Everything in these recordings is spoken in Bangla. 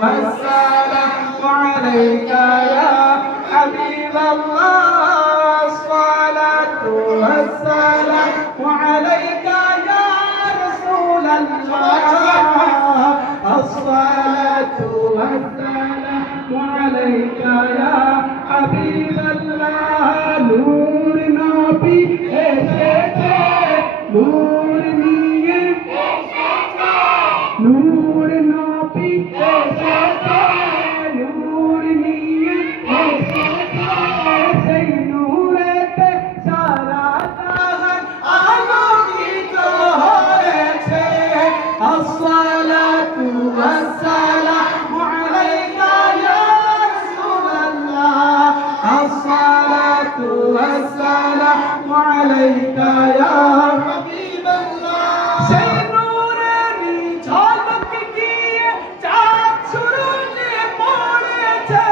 والسلام عليك يا حبيب الله الصلاة والسلام عليك يا رسول الله الصلاة والسلام عليك يا حبيب الله নূর নবী এসেছে নূর নিয়ে নূর নবী এসেছে নূর নিয়ে এসেছে সেই নূরেতে সারা জাহান আলোকিত হয়েছে আসসালাতু ওয়াসসালামু আলাইকা ইয়া রাসূলুল্লাহ আসসালাতু ওয়াসসালামু আলাইকা ইয়া হাবিবাল্লাহ সেই নূরেরই ঝলক গিয়ে চাঁদ সূরজে পড়েছে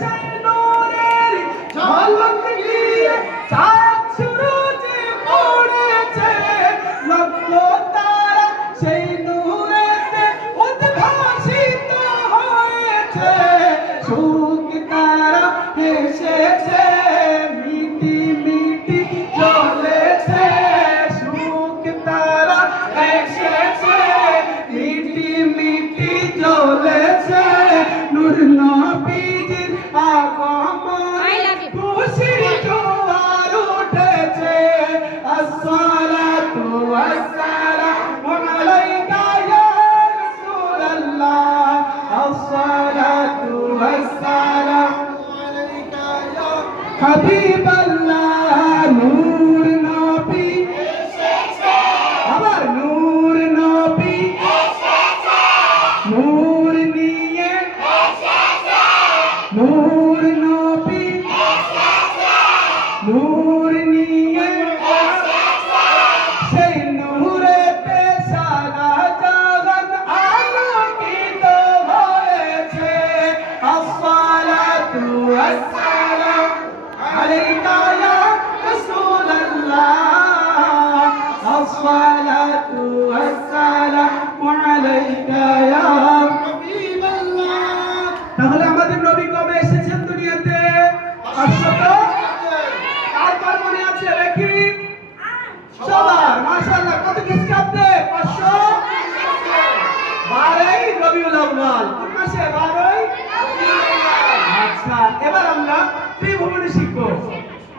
সেই নূরেরই ঝলক গিয়ে চাঁদ সূরজে পড়েছে লক্ষ তারা সেই নূরেতে উদ্ভাসিত হয়েছে সুখ তারা এসেছে মিটি মিটি জ্বলেছে সুখ তারা এসেছে মিটি মিটি জ্বলেছে নূর নবীজির আগমনে খুশির জোয়ার উঠেছে আসসালাতু ওয়াসসালামু আলাইকা ইয়া রাসূলুল্লাহ আসসালাতু ওয়াসসালামু আলাইকা ইয়া হাবিবাল্লাহ নূর নবী এসেছে আবার নূর নবী এসেছে নূর নিয়ে এসেছে নূর নবী এসেছে নূর নিয়ে এসেছে সেই নূরেতে সারা জাহান আলোকিত হয়েছে আসসালাতু ওয়াসসালামু আলাইকা ইয়া রাসূলুল্লাহ আসসালাতু ওয়াসসালামু আলাইকা ইয়া হাবিবাল্লাহ তাহলে আমাদের নবী কবে এসেছেন দুনিয়াতে 500 কার মনে আছে দেখি সবার মাশাআল্লাহ কত খ্রিস্টাব্দে 500 12 রবিউল আউয়াল কোন মাসে